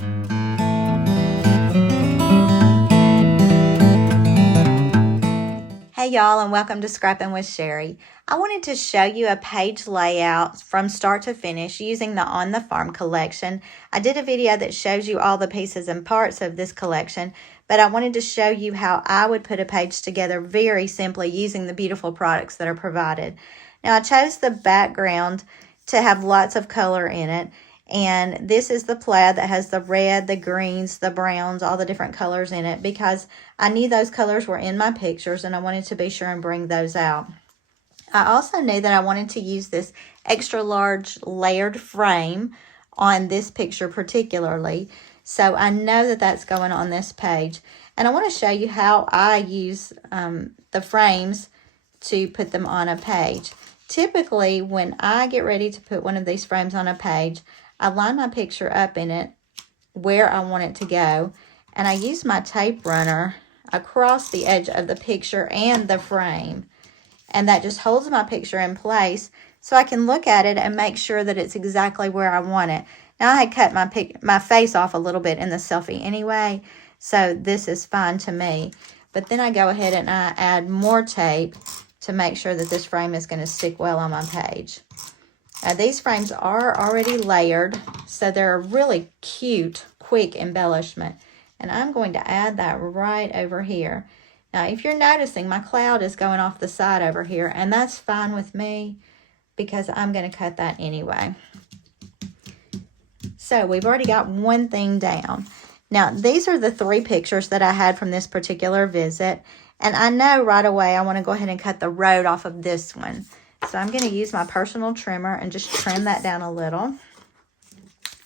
Hey y'all, and welcome to Scrappin with Sheri. I wanted to show you a page layout from start to finish using the On the Farm collection. I did a video that shows you all the pieces and parts of this collection, but I wanted to show you how I would put a page together very simply using the beautiful products that are provided. Now, I chose the background to have lots of color in it. And this is the plaid that has the red, the greens, the browns, all the different colors in it because I knew those colors were in my pictures and I wanted to be sure and bring those out. I also knew that I wanted to use this extra large layered frame on this picture particularly. So I know that that's going on this page. And I want to show you how I use the frames to put them on a page. Typically, when I get ready to put one of these frames on a page, I line my picture up in it where I want it to go, and I use my tape runner across the edge of the picture and the frame, and that just holds my picture in place so I can look at it and make sure that it's exactly where I want it. Now, I had cut my face off a little bit in the selfie anyway, so this is fine to me, but then I go ahead and I add more tape to make sure that this frame is going to stick well on my page. Now, these frames are already layered, so they're a really cute, quick embellishment. And I'm going to add that right over here. Now, if you're noticing, my cloud is going off the side over here, and that's fine with me because I'm going to cut that anyway. So, we've already got one thing down. Now, these are the 3 pictures that I had from this particular visit, and I know right away I want to go ahead and cut the road off of this one. So I'm going to use my personal trimmer and just trim that down a little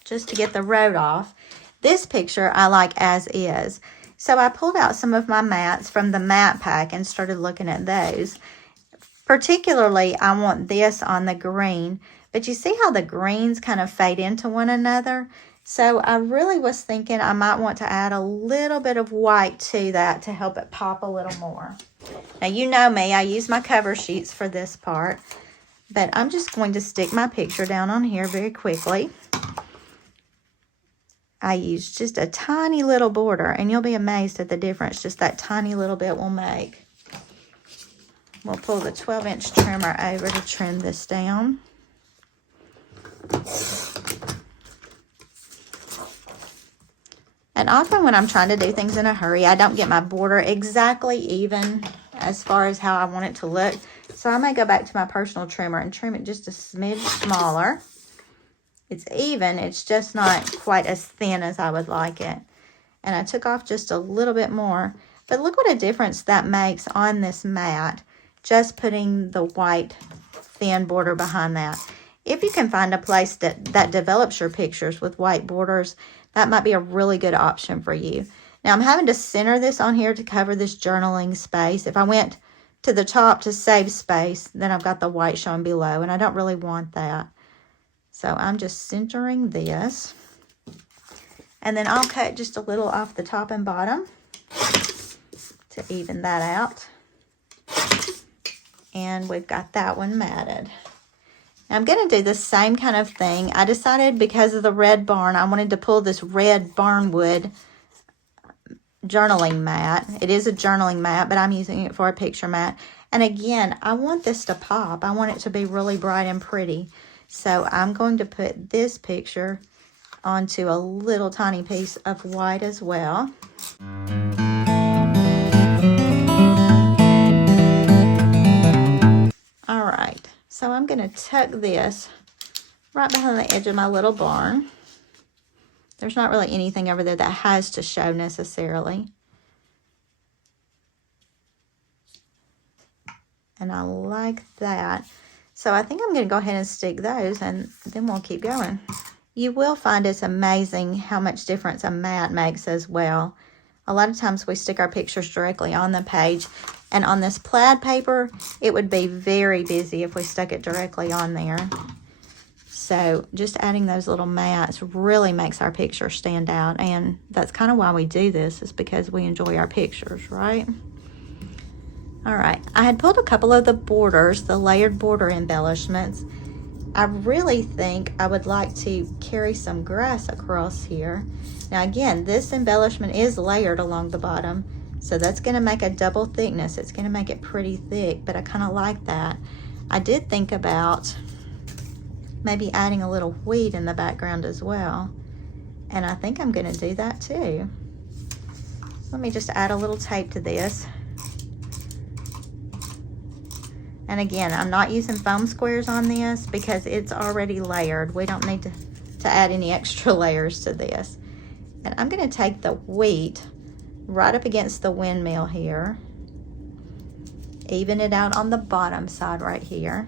just to get the road off. This picture I like as is. So I pulled out some of my mats from the mat pack and started looking at those. Particularly, I want this on the green. But you see how the greens kind of fade into one another? So I really was thinking I might want to add a little bit of white to that to help it pop a little more. Now, you know me, I use my cover sheets for this part, but I'm just going to stick my picture down on here very quickly. I use just a tiny little border, and you'll be amazed at the difference just that tiny little bit will make. We'll pull the 12-inch trimmer over to trim this down. And often when I'm trying to do things in a hurry, I don't get my border exactly even as far as how I want it to look. So I may go back to my personal trimmer and trim it just a smidge smaller. It's even, it's just not quite as thin as I would like it. And I took off just a little bit more. But look what a difference that makes on this mat, just putting the white thin border behind that. If you can find a place that develops your pictures with white borders, that might be a really good option for you. Now, I'm having to center this on here to cover this journaling space. If I went to the top to save space, then I've got the white showing below, and I don't really want that. So I'm just centering this. And then I'll cut just a little off the top and bottom to even that out. And we've got that one matted. I'm going to do the same kind of thing. I decided because of the red barn, I wanted to pull this red barnwood journaling mat. It is a journaling mat, but I'm using it for a picture mat. And again, I want this to pop. I want it to be really bright and pretty. So I'm going to put this picture onto a little tiny piece of white as well. All right. So I'm going to tuck this right behind the edge of my little barn. There's not really anything over there that has to show necessarily. And I like that. So I think I'm going to go ahead and stick those, and then we'll keep going. You will find it's amazing how much difference a mat makes as well. A lot of times we stick our pictures directly on the page, and on this plaid paper, it would be very busy if we stuck it directly on there. So just adding those little mats really makes our picture stand out, and that's kind of why we do this, is because we enjoy our pictures, right? All right, I had pulled a couple of the borders, the layered border embellishments, I really think I would like to carry some grass across here. Now again, this embellishment is layered along the bottom, so that's going to make a double thickness. It's going to make it pretty thick, but I kind of like that. I did think about maybe adding a little wheat in the background as well, and I think I'm going to do that too. Let me just add a little tape to this. And again, I'm not using foam squares on this because it's already layered. We don't need to add any extra layers to this. And I'm going to take the wheat right up against the windmill here, even it out on the bottom side right here.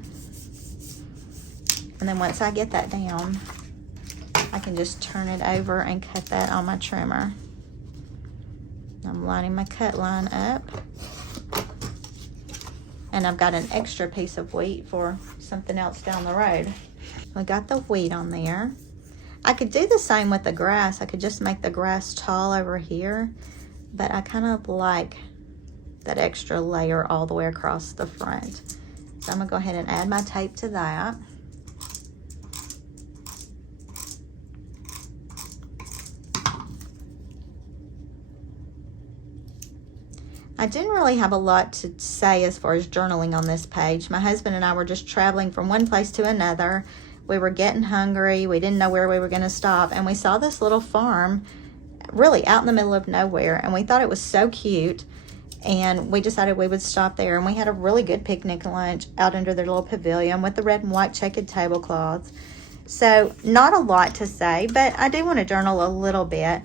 And then once I get that down, I can just turn it over and cut that on my trimmer. I'm lining my cut line up. And I've got an extra piece of wheat for something else down the road. We got the wheat on there. I could do the same with the grass. I could just make the grass tall over here, but I kind of like that extra layer all the way across the front. So I'm gonna go ahead and add my tape to that. I didn't really have a lot to say as far as journaling on this page. My husband and I were just traveling from one place to another. We were getting hungry. We didn't know where we were going to stop. And we saw this little farm really out in the middle of nowhere. And we thought it was so cute. And we decided we would stop there. And we had a really good picnic lunch out under their little pavilion with the red and white checkered tablecloths. So not a lot to say, but I do want to journal a little bit.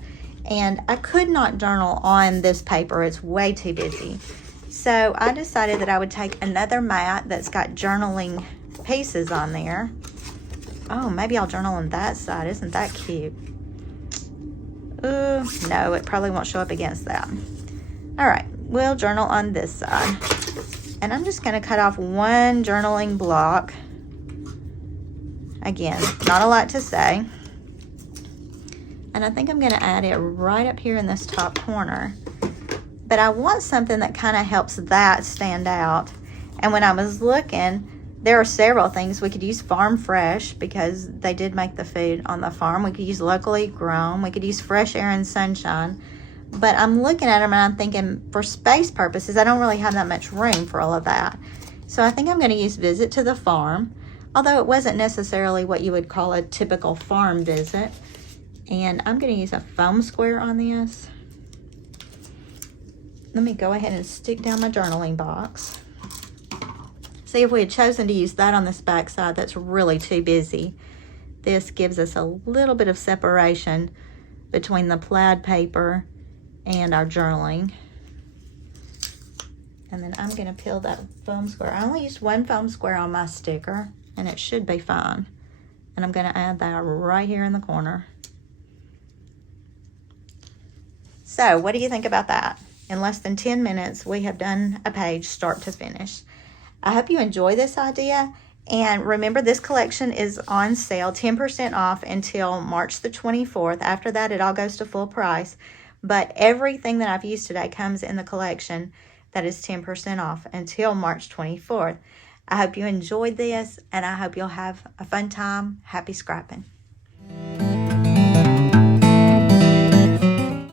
And I could not journal on this paper. It's way too busy. So I decided that I would take another mat that's got journaling pieces on there. Oh, maybe I'll journal on that side. Isn't that cute? No, it probably won't show up against that. All right, we'll journal on this side. And I'm just going to cut off one journaling block. Again, not a lot to say. And I think I'm going to add it right up here in this top corner. But I want something that kind of helps that stand out. And when I was looking, there are several things. We could use farm fresh because they did make the food on the farm. We could use locally grown. We could use fresh air and sunshine. But I'm looking at them and I'm thinking for space purposes, I don't really have that much room for all of that. So I think I'm going to use visit to the farm. Although it wasn't necessarily what you would call a typical farm visit. And I'm going to use a foam square on this. Let me go ahead and stick down my journaling box. See, if we had chosen to use that on this back side, that's really too busy. This gives us a little bit of separation between the plaid paper and our journaling. And then I'm going to peel that foam square. I only used one foam square on my sticker, and it should be fine. And I'm going to add that right here in the corner. So what do you think about that? In less than 10 minutes, we have done a page start to finish. I hope you enjoy this idea. And remember, this collection is on sale, 10% off until March the 24th. After that, it all goes to full price. But everything that I've used today comes in the collection that is 10% off until March 24th. I hope you enjoyed this, and I hope you'll have a fun time. Happy scrapping.